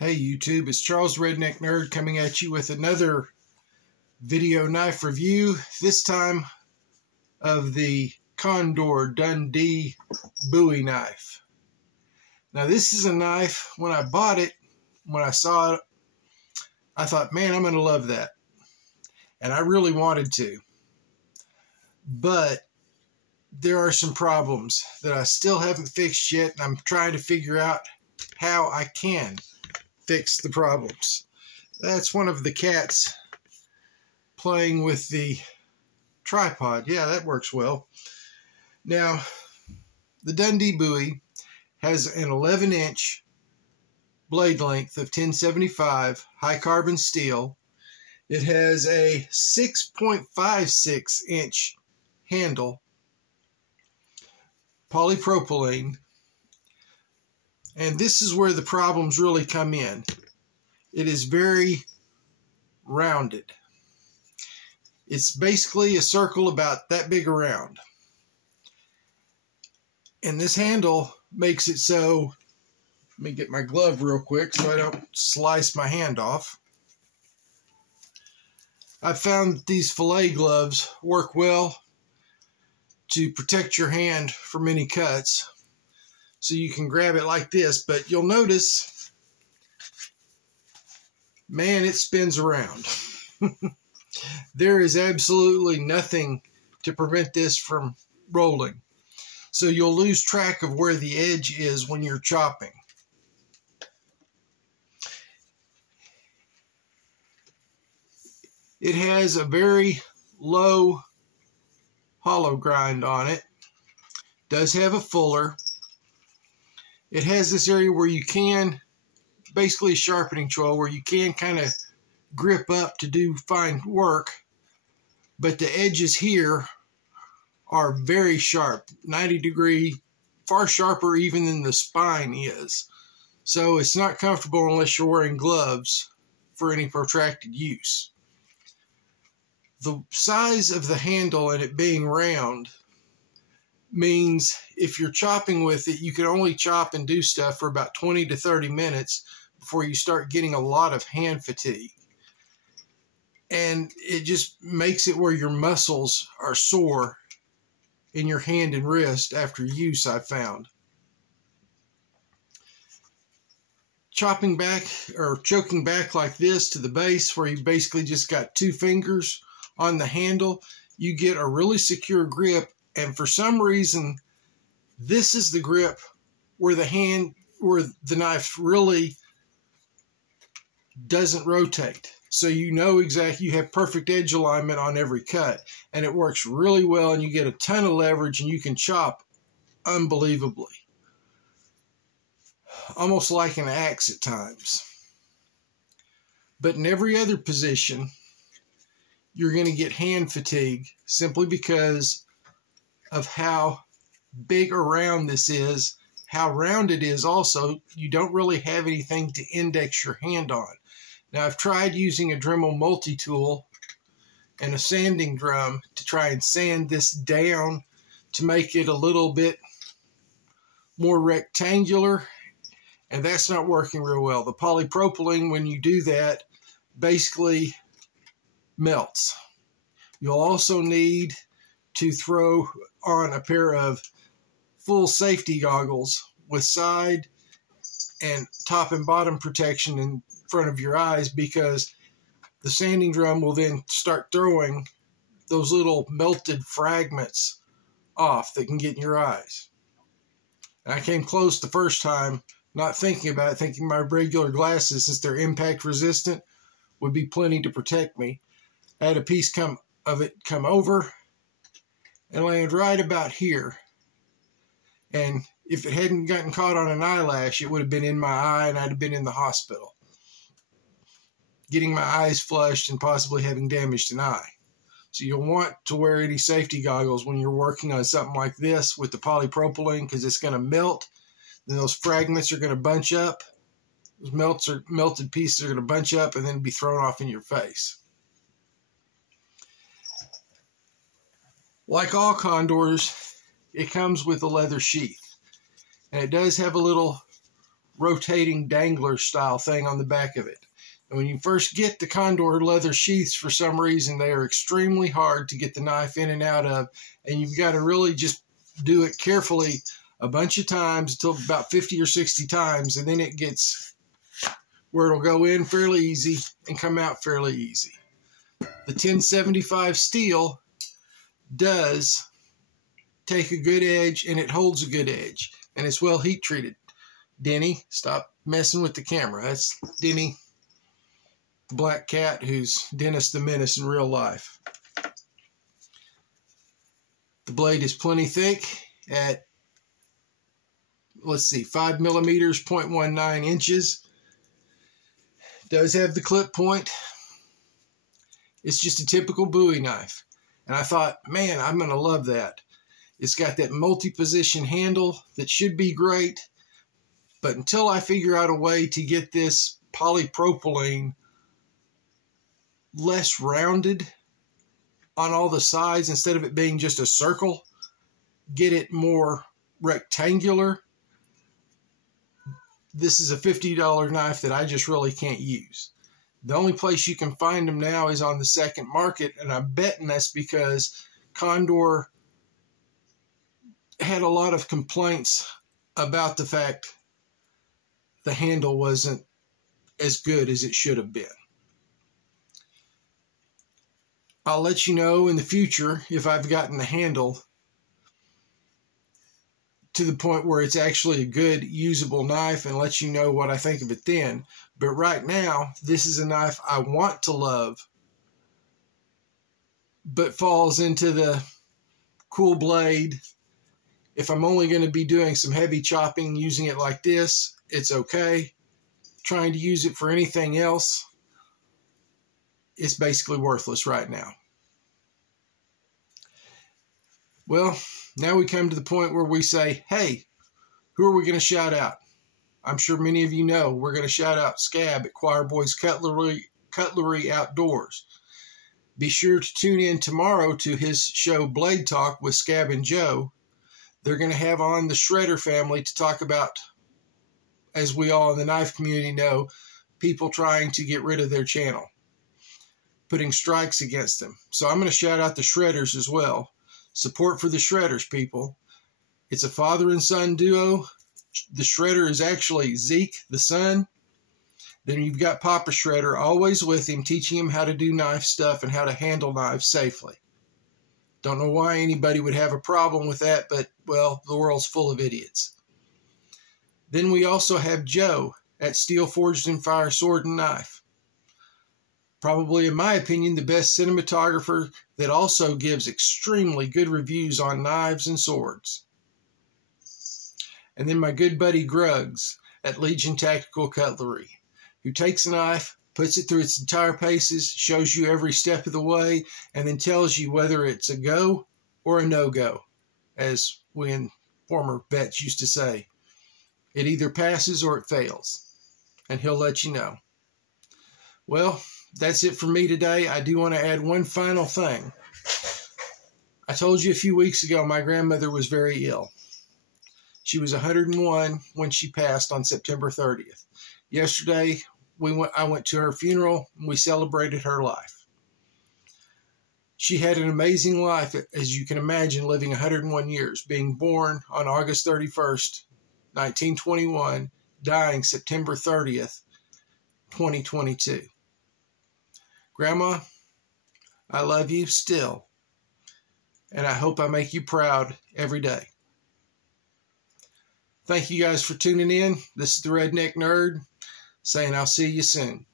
Hey YouTube, it's Charles Redneck Nerd coming at you with another video knife review, this time of the Condor Dundee Bowie knife. Now this is a knife, when I bought it, when I saw it, I thought, man, I'm going to love that. And I really wanted to. But there are some problems that I still haven't fixed yet, and I'm trying to figure out how I can fix the problems. That's one of the cats playing with the tripod. Yeah, that works well. Now, the Dundee Bowie has an 11-inch blade length of 1075 high carbon steel. It has a 6.56-inch handle, polypropylene. And this is where the problems really come in. It is very rounded. It's basically a circle about that big around. And this handle makes it so, let me get my glove real quick so I don't slice my hand off. I've found that these fillet gloves work well to protect your hand from any cuts. So you can grab it like this, but you'll notice, man, it spins around. There is absolutely nothing to prevent this from rolling. So you'll lose track of where the edge is when you're chopping. It has a very low hollow grind on it. Does have a fuller. It has this area where you can, basically a sharpening tool, where you can kind of grip up to do fine work, but the edges here are very sharp, 90 degree, far sharper even than the spine is. So it's not comfortable unless you're wearing gloves for any protracted use. The size of the handle and it being round means if you're chopping with it, you can only chop and do stuff for about 20 to 30 minutes before you start getting a lot of hand fatigue. And it just makes it where your muscles are sore in your hand and wrist after use, I've found. Chopping back or choking back like this to the base, where you basically just got two fingers on the handle, you get a really secure grip. And for some reason, this is the grip where the knife really doesn't rotate. So you know exactly, you have perfect edge alignment on every cut. And it works really well, and you get a ton of leverage, and you can chop unbelievably. Almost like an axe at times. But in every other position, you're going to get hand fatigue simply because of how big around this is, how round it is also. You don't really have anything to index your hand on. Now, I've tried using a Dremel multi-tool and a sanding drum to try and sand this down to make it a little bit more rectangular, and that's not working real well. The polypropylene, when you do that, basically melts. You'll also need to throw on a pair of full safety goggles with side and top and bottom protection in front of your eyes, because the sanding drum will then start throwing those little melted fragments off that can get in your eyes. And I came close the first time, not thinking about it, thinking my regular glasses, since they're impact resistant, would be plenty to protect me. I had a piece come over and land right about here. And if it hadn't gotten caught on an eyelash, it would have been in my eye, and I'd have been in the hospital, getting my eyes flushed and possibly having damaged an eye. So you'll want to wear any safety goggles when you're working on something like this with the polypropylene, because it's going to melt. Then those fragments are going to bunch up. Those melted pieces are going to bunch up and then be thrown off in your face. Like all Condors, it comes with a leather sheath. And it does have a little rotating dangler style thing on the back of it. And when you first get the Condor leather sheaths, for some reason, they are extremely hard to get the knife in and out of. And you've got to really just do it carefully a bunch of times until about 50 or 60 times. And then it gets where it'll go in fairly easy and come out fairly easy. The 1075 steel does take a good edge, and it holds a good edge. And it's well heat treated. Denny, stop messing with the camera. That's Denny, the black cat who's Dennis the Menace in real life. The blade is plenty thick at, let's see, 5 millimeters, 0.19 inches. Does have the clip point. It's just a typical Bowie knife. And I thought, man, I'm going to love that. It's got that multi-position handle that should be great. But until I figure out a way to get this polypropylene less rounded on all the sides, instead of it being just a circle, get it more rectangular, this is a $50 knife that I just really can't use. The only place you can find them now is on the second market, and I'm betting that's because Condor had a lot of complaints about the fact the handle wasn't as good as it should have been. I'll let you know in the future if I've gotten the handle to the point where it's actually a good usable knife, and let you know what I think of it then. But right now, this is a knife I want to love, but falls into the cool blade. If I'm only going to be doing some heavy chopping using it like this, it's okay. Trying to use it for anything else, it's basically worthless right now. Well, now we come to the point where we say, hey, who are we going to shout out? I'm sure many of you know we're going to shout out Scab at Choir Boys Cutlery Outdoors. Be sure to tune in tomorrow to his show Blade Talk with Scab and Joe. They're going to have on the Shredder family to talk about, as we all in the knife community know, people trying to get rid of their channel, putting strikes against them. So I'm going to shout out the Shredders as well. Support for the Shredders, people. It's a father and son duo. The Shredder is actually Zeke, the son. Then you've got Papa Shredder always with him, teaching him how to do knife stuff and how to handle knives safely. Don't know why anybody would have a problem with that, but, well, the world's full of idiots. Then we also have Joe at Steel Forged and Fire Sword and Knife. Probably, in my opinion, the best cinematographer that also gives extremely good reviews on knives and swords. And then my good buddy Gruggs at Legion Tactical Cutlery, who takes a knife, puts it through its entire paces, shows you every step of the way, and then tells you whether it's a go or a no-go, as we in former vets used to say. It either passes or it fails, and he'll let you know. Well, that's it for me today. I do want to add one final thing. I told you a few weeks ago my grandmother was very ill. She was 101 when she passed on September 30th. Yesterday, I went to her funeral and we celebrated her life. She had an amazing life, as you can imagine, living 101 years, being born on August 31st, 1921, dying September 30th, 2022. Grandma, I love you still, and I hope I make you proud every day. Thank you guys for tuning in. This is the Redneck Nerd saying I'll see you soon.